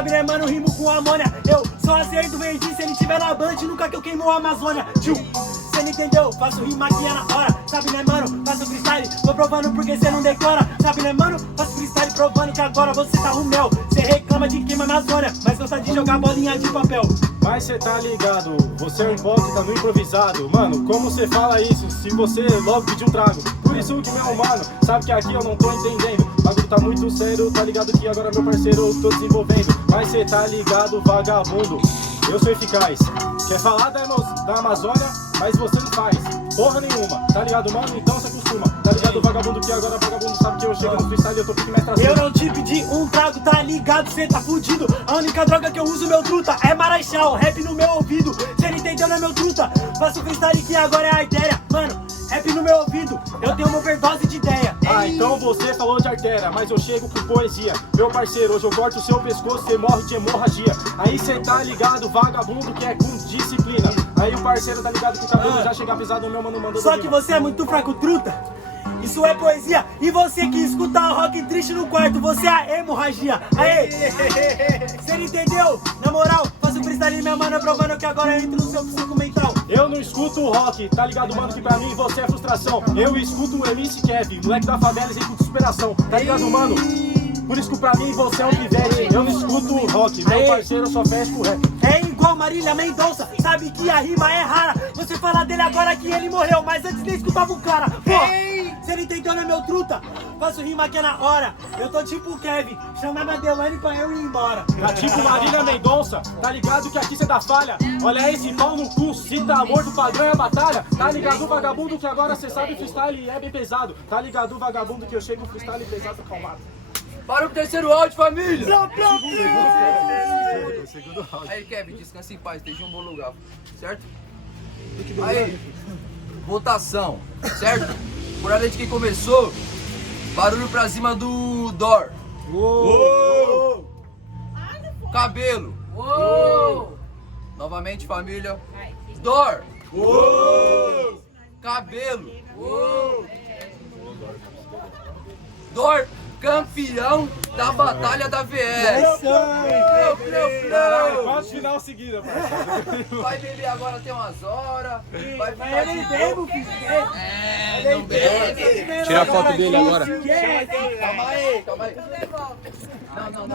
sabe né mano, rimo com amônia. Eu só acerto verde se ele tiver na band, nunca que eu queimo a Amazônia. Tio, cê não entendeu? Faço rima aqui é na hora, sabe né mano? Faço freestyle, vou provando porque cê não decora. Sabe né mano? Faço freestyle provando que agora você tá o mel. Cê reclama de queima Amazônia, mas gosta de jogar bolinha de papel. Mas cê tá ligado, você é um hipócrita no improvisado. Mano, como cê fala isso se você logo pediu um trago? Por isso que meu mano, sabe que aqui eu não tô entendendo. O bagulho tá muito sério, tá ligado que agora meu parceiro eu tô desenvolvendo. Mas cê tá ligado, vagabundo, eu sou eficaz. Quer falar da Amazônia, mas você não faz porra nenhuma, tá ligado mano? Então se acostuma, tá ligado vagabundo, que agora vagabundo sabe que eu chego no freestyle e eu tô pique mestra. Eu não te pedi um trago, tá ligado? Cê tá fudido. A única droga que eu uso, meu truta, é marachal, rap no meu ouvido. Cê não entendeu, não é meu truta. Faço freestyle que agora é artéria. Mano, rap no meu ouvido, eu tenho uma overdose de ideia. Ah, então você falou de artéria, mas eu chego com poesia. Meu parceiro, hoje eu corto o seu pescoço, você morre de hemorragia. Aí cê tá ligado, vagabundo, que é com disciplina. Aí o parceiro tá ligado que o cabelo já chega pisado, o meu mano mandou. Só que você é muito fraco, truta. Isso é poesia. E você que escuta rock triste no quarto, você é a hemorragia. Aê! Cê não entendeu? Na moral, faço freestyle minha mana, provando que agora eu entro no seu psico mental. Eu não escuto rock, tá ligado mano, que pra mim você é frustração. Eu escuto o MC Kevin, moleque da favela, exemplo de superação. Tá ligado mano? Por isso que pra mim você é um pivete. Eu não escuto rock, meu parceiro só fecha com o rap. É igual Marília Mendonça, sabe que a rima é rara. Você fala dele agora que ele morreu, mas antes nem escutava o cara. Pô, se ele tentou é meu truta, faço rima aqui na hora. Eu tô tipo o Kevin, chama a Delane pra eu ir embora. Tá tipo Marília Mendonça, tá ligado que aqui cê dá falha. Olha esse pau no cu, se tá morto, padrão é a batalha. Tá ligado vagabundo que agora cê sabe freestyle é bem pesado. Tá ligado vagabundo que eu chego freestyle pesado calmado. Para o terceiro áudio, família! Segundo round. Aí, Kevin, descansa em paz, esteja em um bom lugar, certo? Aí, votação, certo? Por ordem de quem começou, barulho pra cima do Dor. Uou! Cabelo. Novamente, família. Dor. Cabelo. Dor, campeão da batalha da VR. Quase final seguida, parceiro. Vai beber agora até umas horas. Vai ficar Mas ele de bebo, boa. filho. Não bebe. Tira a foto dele agora. Calma aí, calma aí. Não.